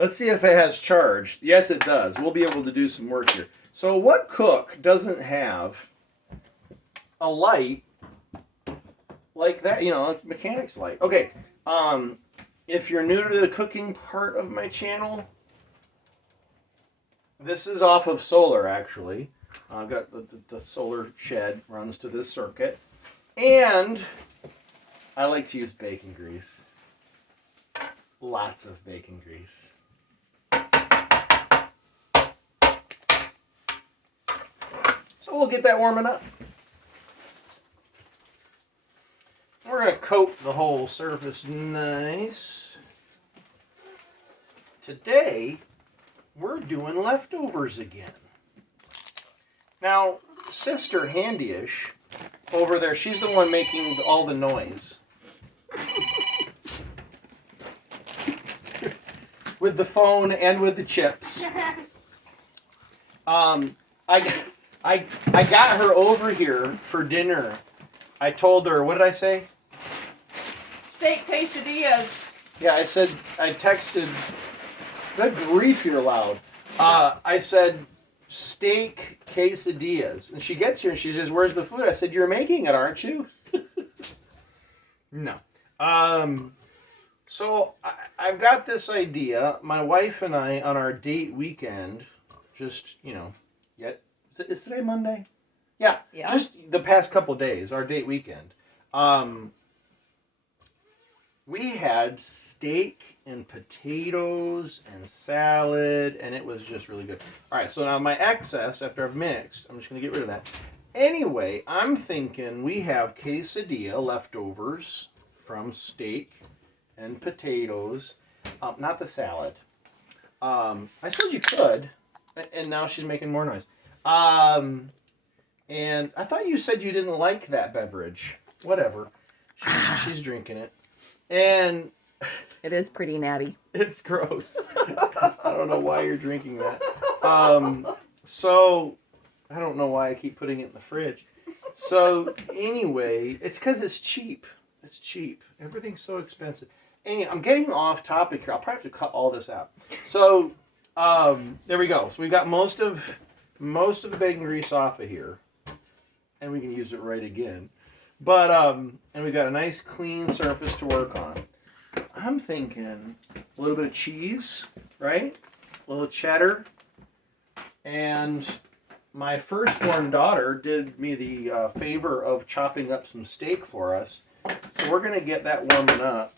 Let's see if it has charge. Yes, it does. We'll be able to do some work here. So what cook doesn't have a light like that? You know, a mechanic's light. Okay. If you're new to the cooking part of my channel, this is off of solar, actually. I've got the solar shed runs to this circuit. And I like to use bacon grease. Lots of bacon grease. So we'll get that warming up. We're going to coat the whole surface nice. Today, we're doing leftovers again. Now, Sister Handyish over there, she's the one making all the noise. With the phone and with the chips. I got her over here for dinner. I told her, what did I say? Steak quesadillas. Yeah, I texted, good grief, you're loud. I said, steak quesadillas. And she gets here and she says, where's the food? I said, you're making it, aren't you? No. So I've got this idea. My wife and I, on our date weekend, just, is today Monday? Yeah. Just the past couple days, our date weekend. We had steak and potatoes and salad, and it was just really good. All right, so now my excess, after I've mixed, I'm just going to get rid of that. Anyway, I'm thinking we have quesadilla leftovers from steak and potatoes. Not the salad. I suppose you could, and now she's making more noise. And I thought you said you didn't like that beverage. Whatever. She's drinking it. And it is pretty natty. It's gross. I don't know why you're drinking that. So I don't know why I keep putting it in the fridge. So anyway, it's because it's cheap. It's cheap. Everything's so expensive. Anyway, I'm getting off topic here. I'll probably have to cut all this out. So there we go. So we've got most of the bacon grease off of here. And we can use it right again. But, and we've got a nice clean surface to work on. I'm thinking a little bit of cheese, right? A little cheddar. And my firstborn daughter did me the favor of chopping up some steak for us. So we're going to get that warming up.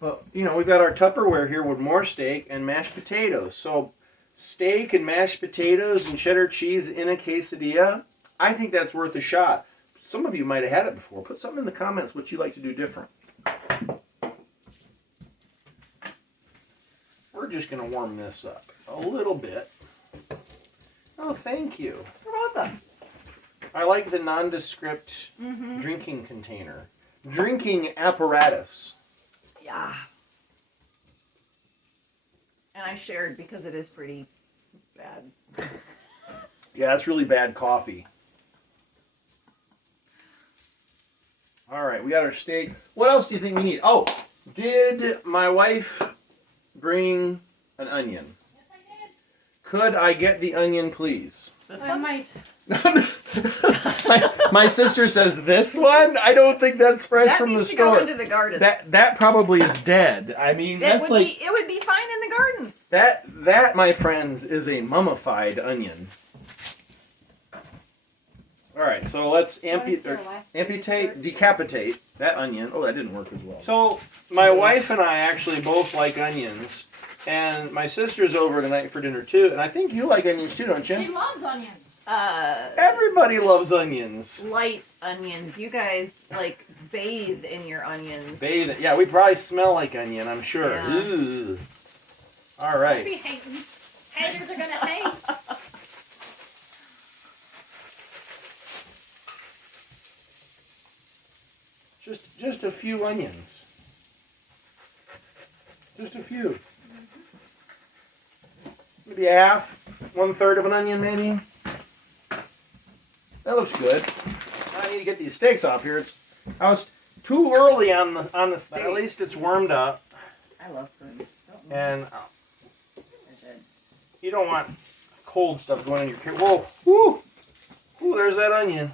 But, we've got our Tupperware here with more steak and mashed potatoes. So steak and mashed potatoes and cheddar cheese in a quesadilla, I think that's worth a shot. Some of you might have had it before. Put something in the comments what you like to do different. We're just going to warm this up a little bit. Oh, thank you. You're welcome. I like the nondescript drinking container. Drinking apparatus. Yeah. And I shared because it is pretty bad. Yeah, that's really bad coffee. All right, we got our steak. What else do you think we need? Oh, did my wife bring an onion? Yes, I did. Could I get the onion, please? This I one? might. my sister says this one. I don't think that's fresh That from the needs to store. go into the garden. That probably is dead. I mean, that's like it would be fine in the garden. that, my friends, is a mummified onion. All right, so let's decapitate that onion. Oh, that didn't work as well. So my wife and I actually both like onions, and my sister's over tonight for dinner too. And I think you like onions too, don't She you? loves onions. Everybody loves onions. Light onions. You guys bathe in your onions. Bathe. Yeah, we probably smell like onion, I'm sure. Yeah. Ooh. All Don't right. be hating. Haters are gonna hate. Just a few onions. Just a few. Maybe a half, 1/3 of an onion, maybe. That looks good. I need to get these steaks off here. I was too early on the steak. At least it's warmed up. I love prunes. Don't move. And They're good. you don't want cold stuff going in your cake. Whoa, woo, ooh, there's that onion.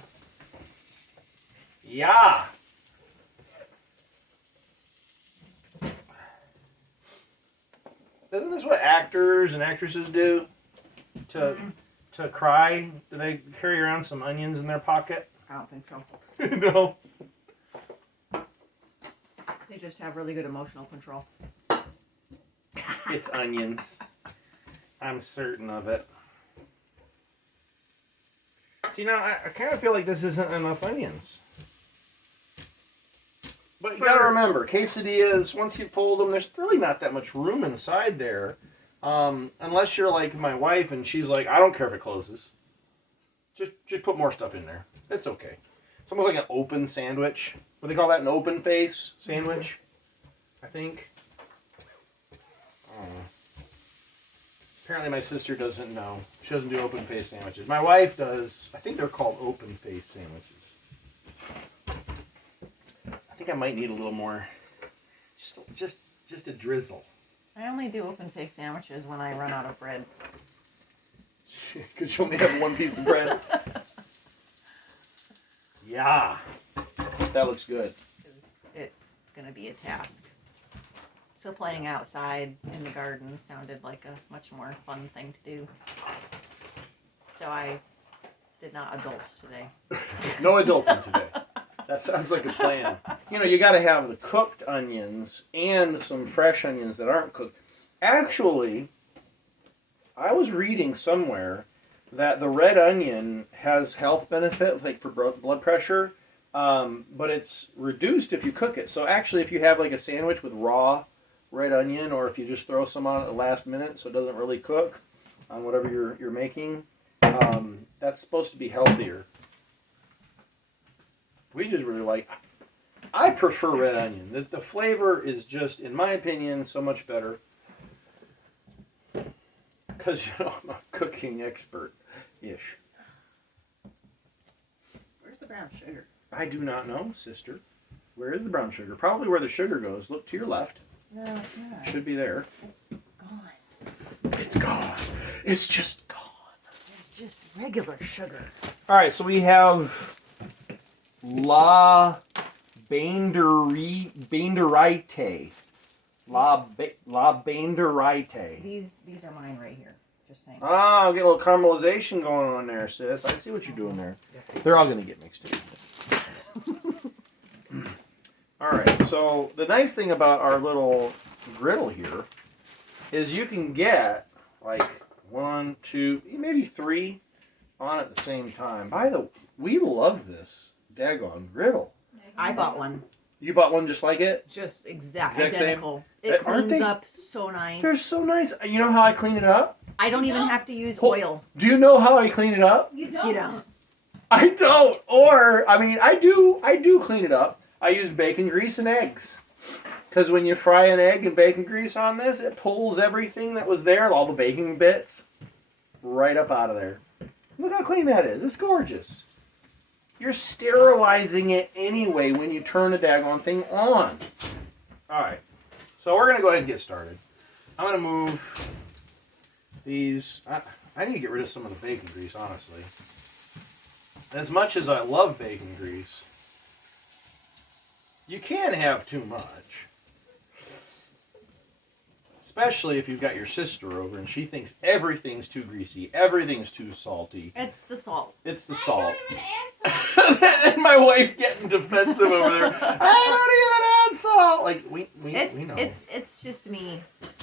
Yeah. Isn't this what actors and actresses do to cry? Do they carry around some onions in their pocket? I don't think so. No. They just have really good emotional control. It's onions. I'm certain of it. See, now I kind of feel like this isn't enough onions. But you gotta remember, quesadillas, once you fold them, there's really not that much room inside there. Unless you're like my wife and she's like, I don't care if it closes. Just put more stuff in there. It's okay. It's almost like an open sandwich. What do they call that? An open face sandwich? I think. I don't know. Apparently my sister doesn't know. She doesn't do open face sandwiches. My wife does. I think they're called open face sandwiches. I think I might need a little more. Just a drizzle. I only do open face sandwiches when I run out of bread. Because you only have one piece of bread. Yeah. That looks good. It's gonna be a task. So playing outside in the garden sounded like a much more fun thing to do. So I did not adult today. No adulting today. That sounds like a plan. You know, you got to have the cooked onions and some fresh onions that aren't cooked. Actually, I was reading somewhere that the red onion has health benefit, like for blood pressure, but it's reduced if you cook it. So actually, if you have like a sandwich with raw red onion, or if you just throw some on at the last minute so it doesn't really cook on whatever you're making, that's supposed to be healthier. We just really like. I prefer red onion. The flavor is just, in my opinion, so much better. Because, you know, I'm a cooking expert-ish. Where's the brown sugar? I do not know, sister. Where is the brown sugar? Probably where the sugar goes. Look to your left. No, it's not. Should be there. It's gone. It's gone. It's just gone. It's just regular sugar. All right, so we have La Banderite. La Banderite. These are mine right here. Just saying. Ah, get a little caramelization going on there, sis. I see what you're doing there. They're all going to get mixed in. All right, so the nice thing about our little griddle here is you can get like 1, 2, maybe 3 on at the same time. We love this daggone griddle. I bought one. You bought one just like it? Just Exact identical. same? It Aren't cleans they? up so nice. They're so nice. You know how I clean it up? I don't even have to use Hold- oil. Do you know how I clean it up? You don't. You don't. I don't. Or, I mean, I do clean it up. I use bacon grease and eggs. Because when you fry an egg in bacon grease on this, it pulls everything that was there, all the baking bits, right up out of there. Look how clean that is. It's gorgeous. You're sterilizing it anyway when you turn the daggone thing on. Alright. So we're going to go ahead and get started. I'm going to move these. I need to get rid of some of the bacon grease, honestly. As much as I love bacon grease, you can't have too much. Especially if you've got your sister over and she thinks everything's too greasy, everything's too salty. It's the salt. It's the I salt. don't even add salt. And my wife getting defensive over there. I don't even add salt. Like we know. It's just me.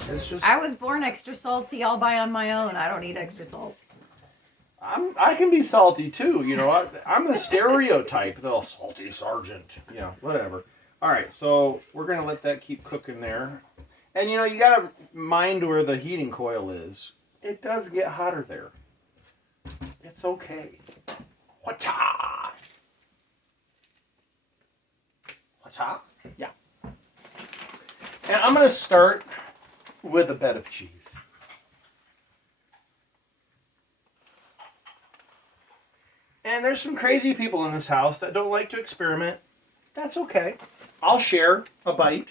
It's just I was born extra salty all by on my own. I don't need extra salt. I can be salty too, you know. I'm the stereotype, the salty sergeant. Yeah, whatever. All right, so we're gonna let that keep cooking there, and you know you gotta mind where the heating coil is. It does get hotter there. It's okay. Whatcha? Whatcha? Yeah. And I'm gonna start with a bed of cheese. And there's some crazy people in this house that don't like to experiment. That's okay. I'll share a bite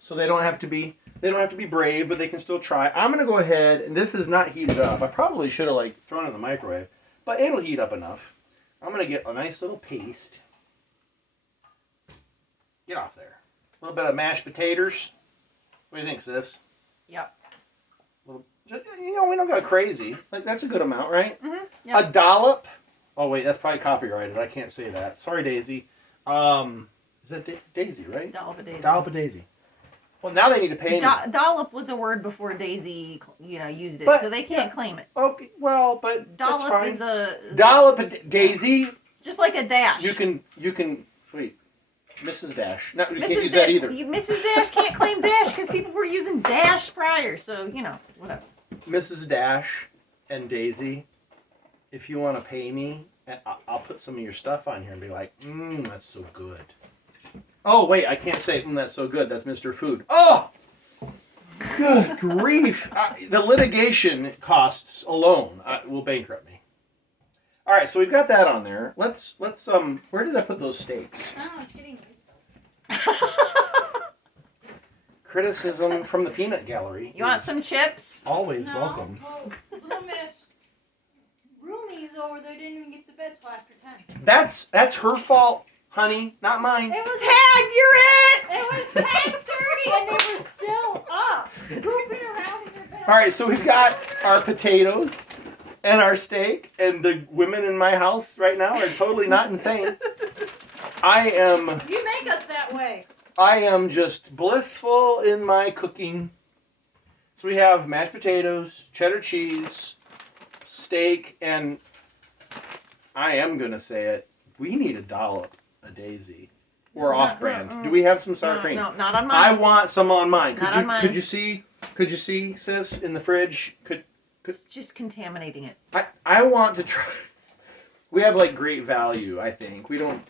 so they don't have to be They don't have to be brave, but they can still try. I'm going to go ahead, and this is not heated up. I probably should have like thrown it in the microwave, but it'll heat up enough. I'm going to get a nice little paste. Get off there. A little bit of mashed potatoes. What do you think, sis? Yep. You know, we don't go crazy. Like, that's a good amount, right? Mm-hmm. Yep. A dollop. Oh, wait, that's probably copyrighted. I can't say that. Sorry, Daisy. Is that Daisy, right? Dollop of Daisy. Dollop of Daisy. Well, now they need to pay me. Dollop was a word before Daisy, used it, But, so they can't claim it. Okay, well, but Dollop that's fine. is a Dollop of Daisy. just like a dash. You can wait, Mrs. Dash. No, you can't Mrs. use that Dash, either. Mrs. Dash can't claim dash because people were using dash prior, so whatever. Mrs. Dash and Daisy, if you want to pay me, I'll put some of your stuff on here and be like, that's so good. Oh, wait, I can't say, that's so good. That's Mr. Food. Oh! Good grief. The litigation costs alone will bankrupt me. All right, so we've got that on there. Let's where did I put those steaks? I was kidding. Criticism from the peanut gallery. You want some chips? Always No, welcome. well, little Miss Roomies over there didn't even get to bed till after 10. That's her fault, honey, not mine. It was Tag, you're it! It was 10:30 and they were still up, goofing around in their bed. All right, so we've got our potatoes and our steak, and the women in my house right now are totally not insane. You make us that way. I am just blissful in my cooking. So we have mashed potatoes, cheddar cheese, steak, and I am gonna say it. We need a dollop of Daisy. Or off-brand. Do we have some sour cream? No, not on mine. I want some on mine. Not on mine. Could you see, sis, in the fridge? It's just contaminating it. I want to try. We have like great value, I think. We don't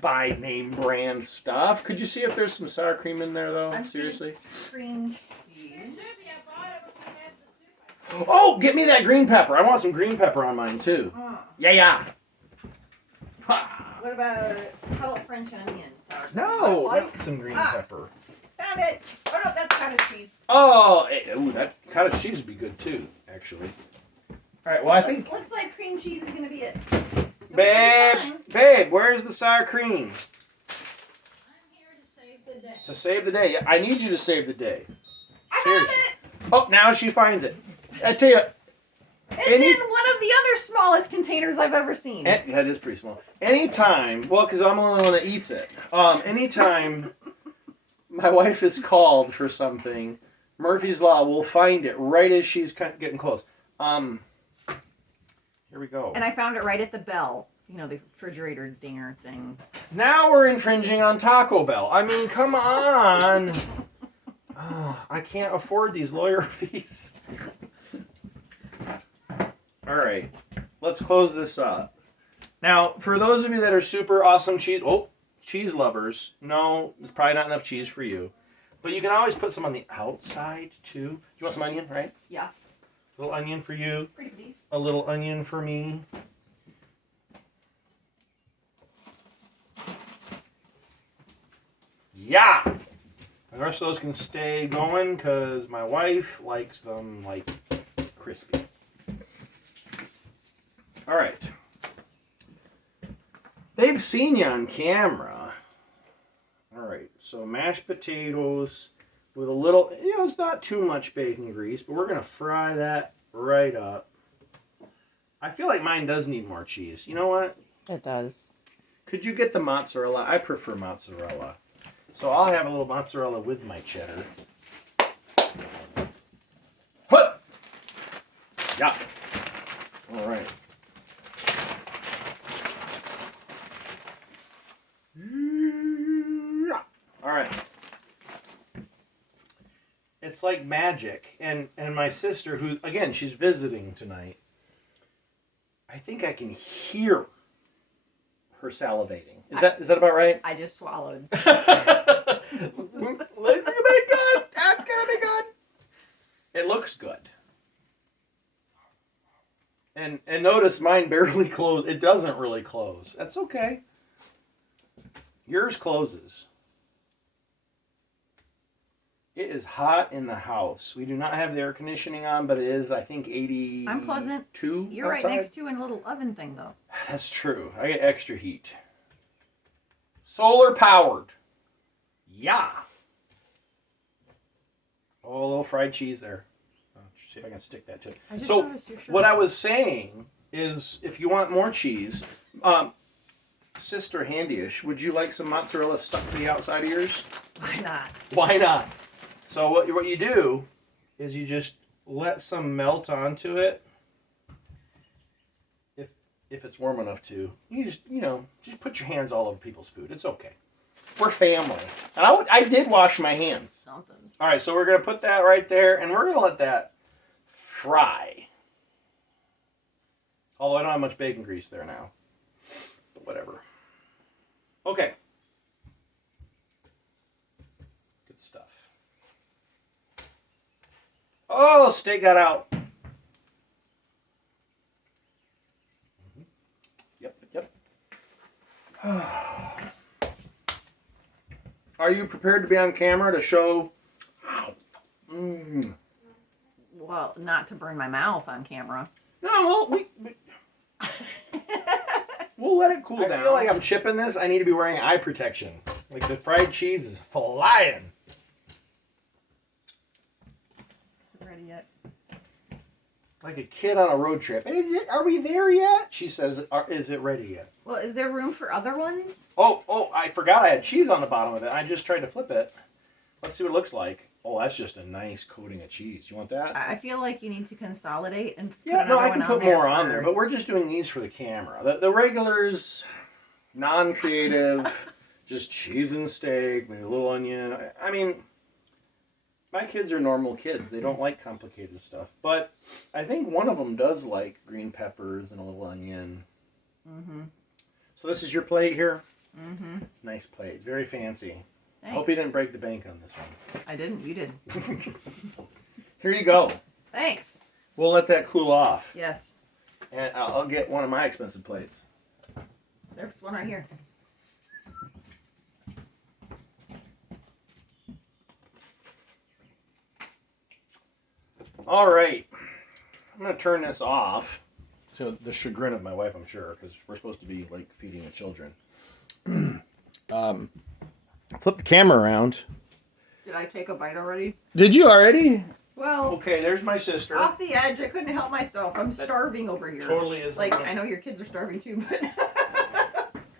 buy name brand stuff. Could you see if there's some sour cream in there though? I'm Seriously? Cream cheese. Oh, get me that green pepper. I want some green pepper on mine too. Yeah. Ha. What about, how about French onion sour cream? No, I like some green Ah. pepper. Found it. Oh no, that's cottage cheese. Oh, that cottage cheese would be good too, actually. All right, well I think, Looks like cream cheese is gonna be it. babe, where's the sour cream? I'm here to save the day. To save the day. Yeah, I need you to save the day. I found it. Oh, now she finds it. I tell you, It's in one of the other smallest containers I've ever seen. that is pretty small. Anytime, well, because I'm the only one that eats it. Anytime my wife is called for something, Murphy's Law will find it right as she's getting close. Here we go. And I found it right at the bell. The refrigerator dinger thing. Now we're infringing on Taco Bell. I mean, come on. Oh, I can't afford these lawyer fees. All right, let's close this up. Now, for those of you that are super awesome cheese lovers, no, there's probably not enough cheese for you. But you can always put some on the outside, too. Do you want some onion, right? Yeah. A little onion for you. Pretty please. A little onion for me. Yeah! The rest of those can stay going because my wife likes them, like, crispy. All right. They've seen you on camera. All right, so mashed potatoes with a little, it's not too much bacon grease, but we're going to fry that right up. I feel like mine does need more cheese. You know what? It does. Could you get the mozzarella? I prefer mozzarella. So I'll have a little mozzarella with my cheddar. Huh! Yeah. All right. All right. It's like magic. And my sister, who, again, she's visiting tonight, I think I can hear her salivating. Is that about right? I just swallowed. It's gonna be good. That's gonna be good. It looks good. And notice mine barely closed. It doesn't really close. That's okay. Yours closes. It is hot in the house. We do not have the air conditioning on, but it is, I think, 82. I'm pleasant. You're right outside. next to a little oven thing, though. That's true. I get extra heat. Solar powered. Yeah. Oh, a little fried cheese there. Let's see if I can stick that to it. I just So, noticed your shirt. what I was saying is, if you want more cheese, Sister Handyish, would you like some mozzarella stuck to the outside of yours? Why not? Why not? So what you do is you just let some melt onto it. If it's warm enough to, you just put your hands all over people's food. It's okay. We're family. And I did wash my hands. Something. All right, so we're going to put that right there, and we're going to let that fry. Although I don't have much bacon grease there now. But whatever. Okay. Good stuff. Oh, steak got out. Yep. Are you prepared to be on camera to show? Well, not to burn my mouth on camera. No, we'll let it cool down. I feel like I'm chipping this. I need to be wearing eye protection. Like the fried cheese is flying. Is it ready yet? Like a kid on a road trip. Are we there yet? She says, is it ready yet? Well, is there room for other ones? Oh, I forgot I had cheese on the bottom of it. I just tried to flip it. Let's see what it looks like. Oh, that's just a nice coating of cheese. You want that? I feel like you need to consolidate and put Yeah, no, I can put more on there, for- but we're just doing these for the camera. The regulars, non-creative, just cheese and steak, maybe a little onion. I mean, my kids are normal kids. They don't like complicated stuff. But I think one of them does like green peppers and a little onion. Mm-hmm. So this is your plate here? Mm-hmm. Nice plate. Very fancy. Thanks. Hope you didn't break the bank on this one. I didn't. You did. Here you go. Thanks. We'll let that cool off. Yes. And I'll get one of my expensive plates. There's one right here. All right. I'm going to turn this off. To the chagrin of my wife, I'm sure, because we're supposed to be like feeding the children. Flip the camera around. Did I take a bite already? Did you already? Well, Okay, there's my sister. off the edge. I couldn't help myself. I'm starving over here. Totally is. Like, I know your kids are starving too, but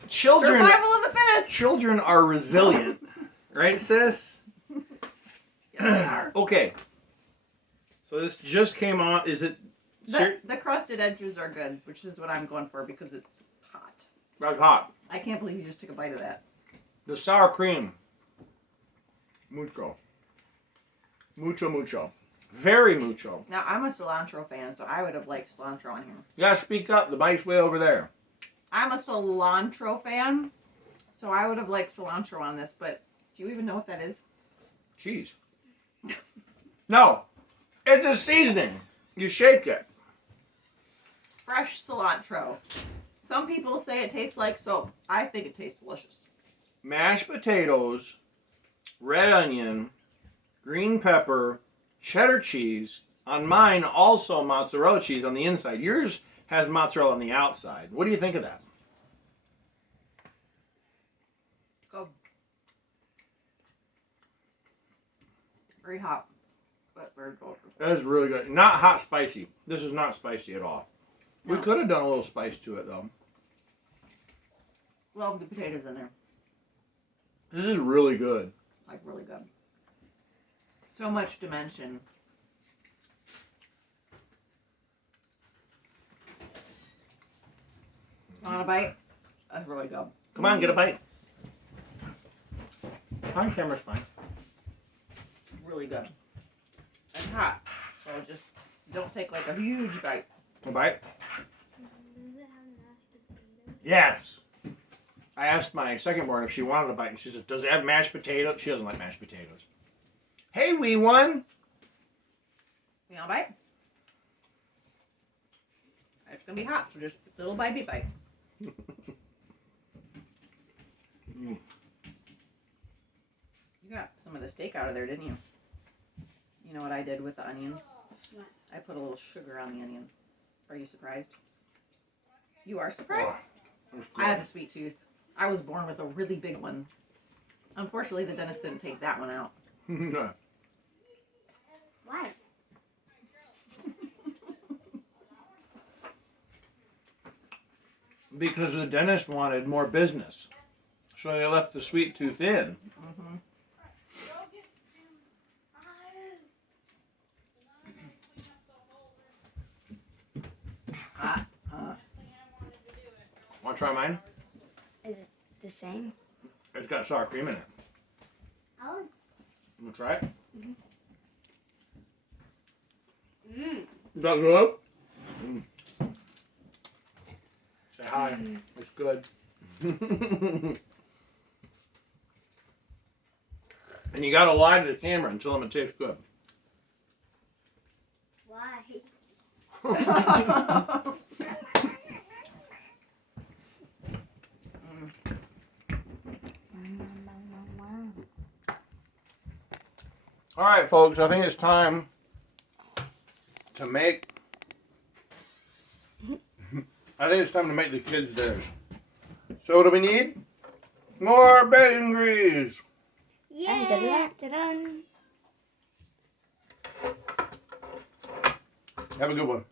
Children. survival of the fittest. Children are resilient, right, sis? Yes, they are. Okay. So this just came on. Is it? The crusted edges are good, which is what I'm going for because it's hot. That's hot. I can't believe you just took a bite of that. The sour cream. Mucho. Mucho. Very mucho. Now, I'm a cilantro fan, so I would have liked cilantro on here. You gotta speak up. The mic's way over there. I'm a cilantro fan, so I would have liked cilantro on this, but do you even know what that is? Cheese. No. It's a seasoning. You shake it. Fresh cilantro. Some people say it tastes like soap. I think it tastes delicious. Mashed potatoes, red onion, green pepper, cheddar cheese. On mine, also mozzarella cheese on the inside. Yours has mozzarella on the outside. What do you think of that? Go. Very hot, but very delicious. That is really good. Not hot spicy. This is not spicy at all. We No. could have done a little spice to it, though. Love the potatoes in there. This is really good. Like, really good. So much dimension. Want a bite? That's really good. Come on, get a bite. On camera's fine. Really good. And hot. So just don't take like a huge bite. A bite? Does it have mashed potatoes? Yes. I asked my second born if she wanted a bite, and she said, does it have mashed potatoes? She doesn't like mashed potatoes. Hey, wee one. You want a bite? It's gonna be hot, so just little bite. Mm. You got some of the steak out of there, didn't you? You know what I did with the onion? What? I put a little sugar on the onion. Are you surprised? You are surprised? I have a sweet tooth. I was born with a really big one. Unfortunately, the dentist didn't take that one out. Why? Because the dentist wanted more business. So they left the sweet tooth in. Mm-hmm. Want to try mine? Is it the same? It's got sour cream in it. Oh. You want to try it? Mmm. Is that good? Say hi. It's good. And you gotta lie to the camera and tell them it tastes good. Why? All right, folks, I think it's time to make. I think it's time to make the kids theirs. So, what do we need? More bacon grease. Yeah. Have a good one.